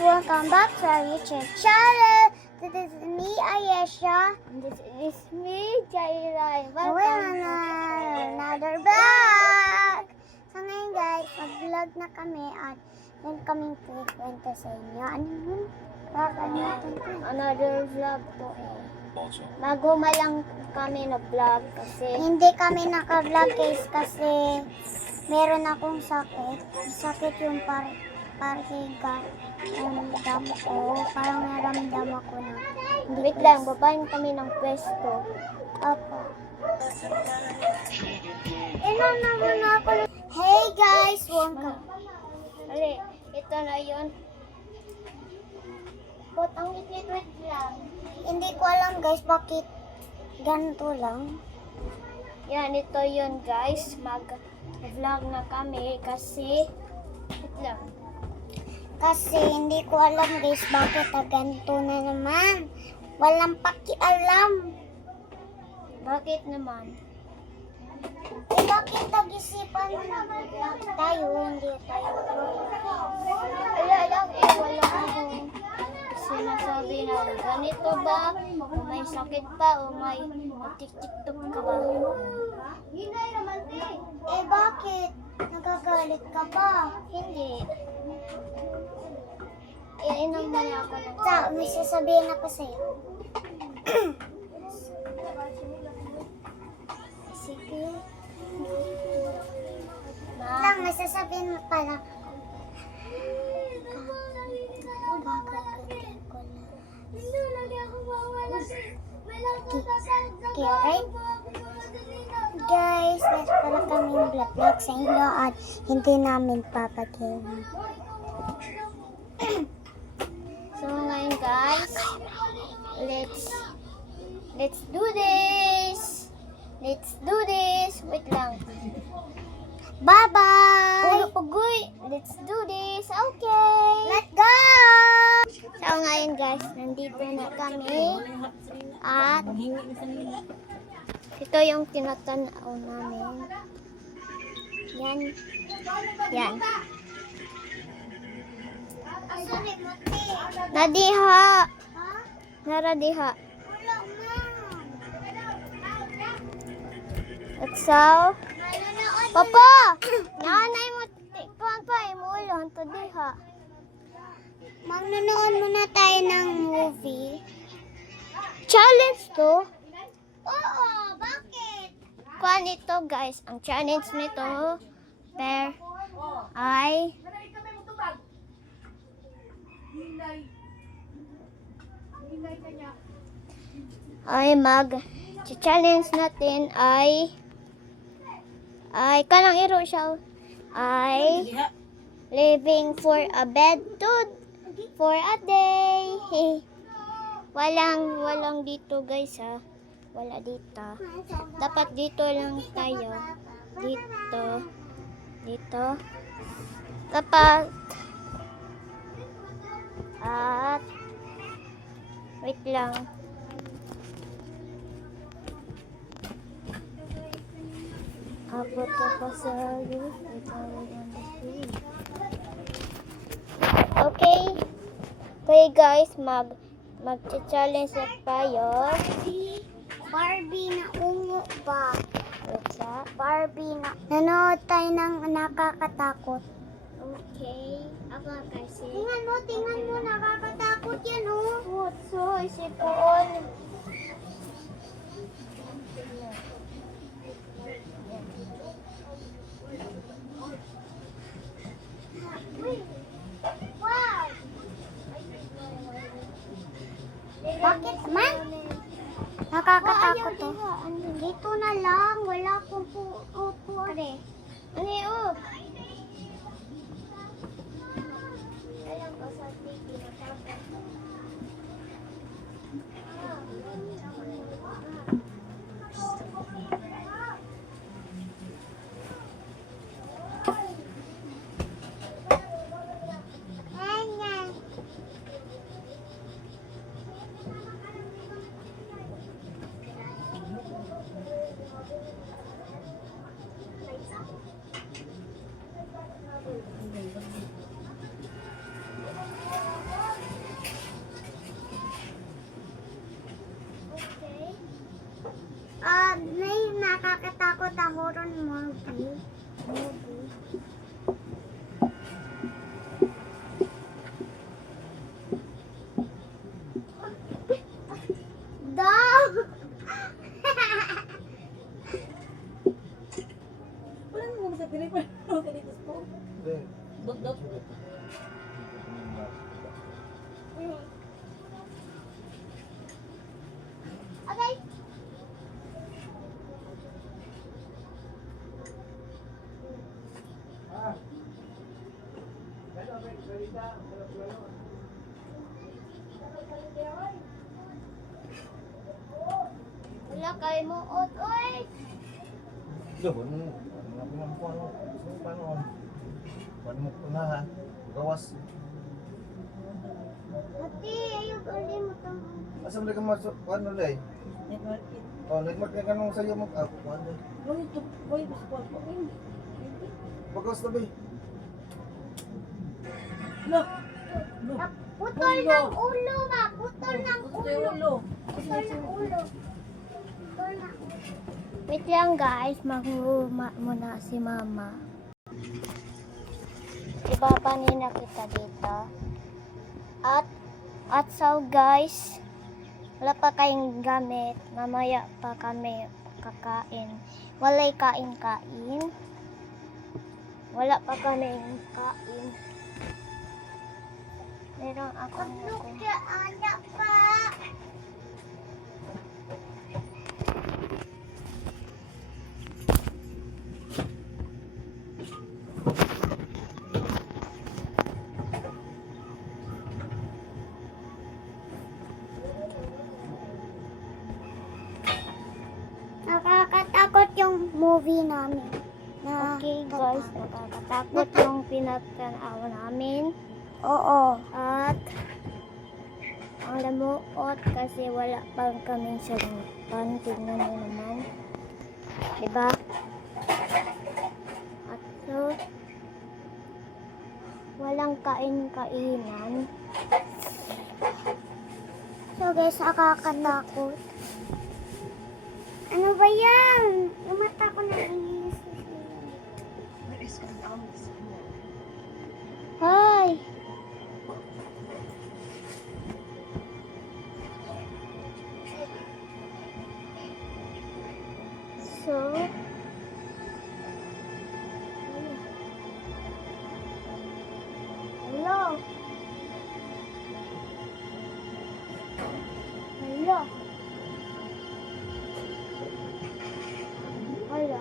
welcome back to our YouTube channel. This is me, Ayesha. This is me, Jailay. Welcome to another vlog. So ngayon guys, mag-vlog na kami at yun kaming kwento sa inyo. Ano yun? Another vlog to eh. Naguma lang kami na vlog kasi Hindi kami naka-vlog guys kasi meron akong sakit. Sakit yung parhiga. Yung damo ko. Parang naramdam ako na. wait lang, babahin kami ng pwesto. Opo. Naman ako. Hey guys, welcome. Ali, ito na yun. Pot, ang wait lang. Hindi ko alam guys bakit ganito lang. Yan, ito yun guys. Mag-vlog na kami kasi wait lang. Kasi hindi ko alam guys bakit ganito na naman. Walang pakialam. Bakit naman? Bakit nag-isipan na tayo, hindi tayo. Wala lang eh, wala akong sinasabi na ganito ba? O may sakit pa? O may tik-tiktok ka ba? Bakit? Nagagalit ka ba? Hindi. Iinom mo na ako ng May sasabihin ako sa'yo. sige. Lang, may sasabihin mo pala. Okay, alright? Guys, next pala kaming vlog sa inyo at hindi namin papagyan. So ngayon guys, let's do this. Let's do this. Wait lang. Bye-bye! Ugoy. Let's do this. Okay. Let's go! So ngayon guys, nandito na kami at ito yung tinatanaw namin. Yan. Yan. Nadiha. Naradiha. Wala na. At so, Papa! Nanay mo, kuhan pa, imuulan to diha. Magnunood muna tayo ng movie. Challenge to. Oo, bakit? Kuhan ito guys, ang challenge nito ay challenge natin ay kanang iro siya ay living for a bed for a day. Walang dito guys ha. Wala dito. Dapat dito lang tayo. Dito. Dapat at wait lang. Abot ako sa okay. Okay guys, mag-challenge na tayo. Barbie na ungo ba? What's up? Barbie na. Nanood tayo ng nakakatakot. Okay. Ako kasi. Tingnan mo, nakakatakot yan oh. So, isipon. Wow! Bakit man? Nakakatakot to. Dito na lang, wala akong upo. Ano yun? Wala kay mo ot oy. Yo, paano mo na ha? Gawas. Ate, ayaw gali mo tang. Asa mo ka masuk? Paano lay? Oh, nagmark ka nung sa'yo mo. Paano? Bagas na ba? Putol ng ulo ba? Putol ng ulo. Putol ng ulo. Putol ng ulo. Wait lang guys, maghuma muna si mama. Ipapanina kita dito. At so guys, wala pa kayong gamit. Mamaya pa kami kakain. Walay kain-kain. Wala pa kami kain. Meron ako Look ya, anak pa. Nakakatakot yung movie namin. Okay guys, nakakatakot yung pinagtanaw namin. Oo. At ang lamuot kasi wala pang kaming sagutan. Tignan nyo naman. Diba? At so, walang kain-kainan. So guys, nakakatakot. Ano ba yan? Yung mata ko na inis. Hi! So, hello? Hello? Hello?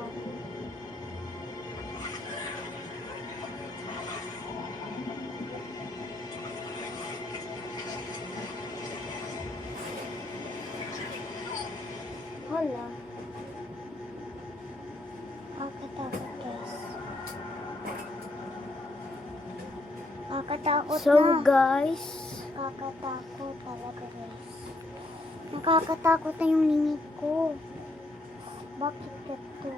Hello? Nakakatakot guys. Nakakatakot So na. guys, Nakakatakot talaga guys. Nakakatakot na yung lingit ko. Bakit ito?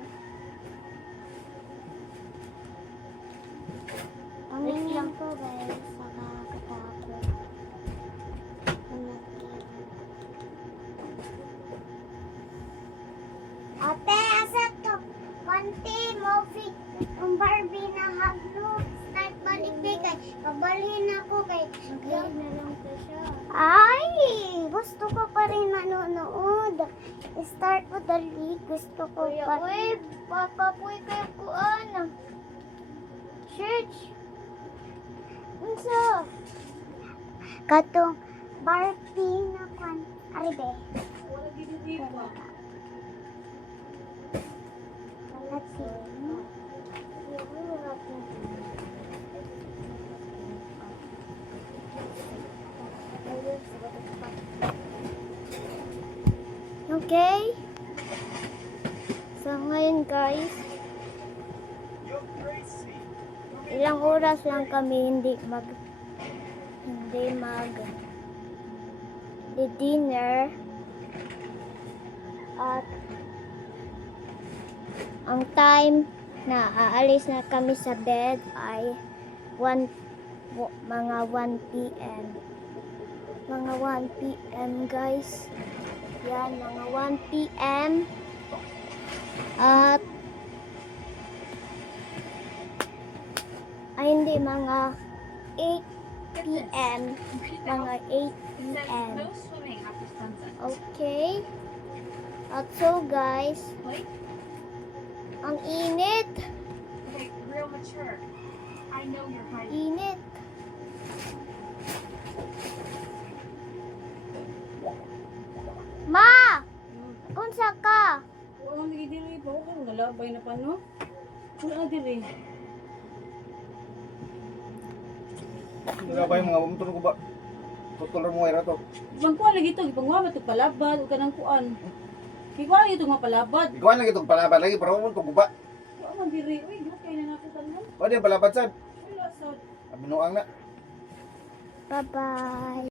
Pangingin ko guys. Nakakatakot. Ate, asa to? Konti, movie. Ang Barbie na haglo. Start balik kay. Pabalhin ako kay. mag-live na lang ko siya. Ay, gusto ko pa rin manonood. Start ko dali. Gusto ko Kuya, pa. uy, papapuy kayo kuan. Church. Unsa? Katong Barbie na kwan. Aribe. Okay? So ngayon guys, ilang oras lang kami hindi mag dinner at ang time na aalis na kami sa bed ay mga 1 p.m. Mga 1 p.m. guys. Yan, mga 1 p.m. At ay hindi, mga 8 p.m. Mga 8 p.m. No swimming after sunset. Okay. At so guys, ang init. Okay, real mature. I know you're hiding. Init. Ma! Kunsa ka? Wala lagi diri pa ako nalabay na pa no. Wala diri. Wala ba yung mga umutulong ko ba? Tutulong mo era to. Ibang kuan lagi to, ibang wa to palabad o kanang kuan. Ikaw lagi to mapalabad. Ikaw lang itong palabad lagi para mo itong guba. Wa man diri. Uy, gukay na nato tanan. Pwede yung palabad sad. Wala sad. Abinuang na. Bye-bye.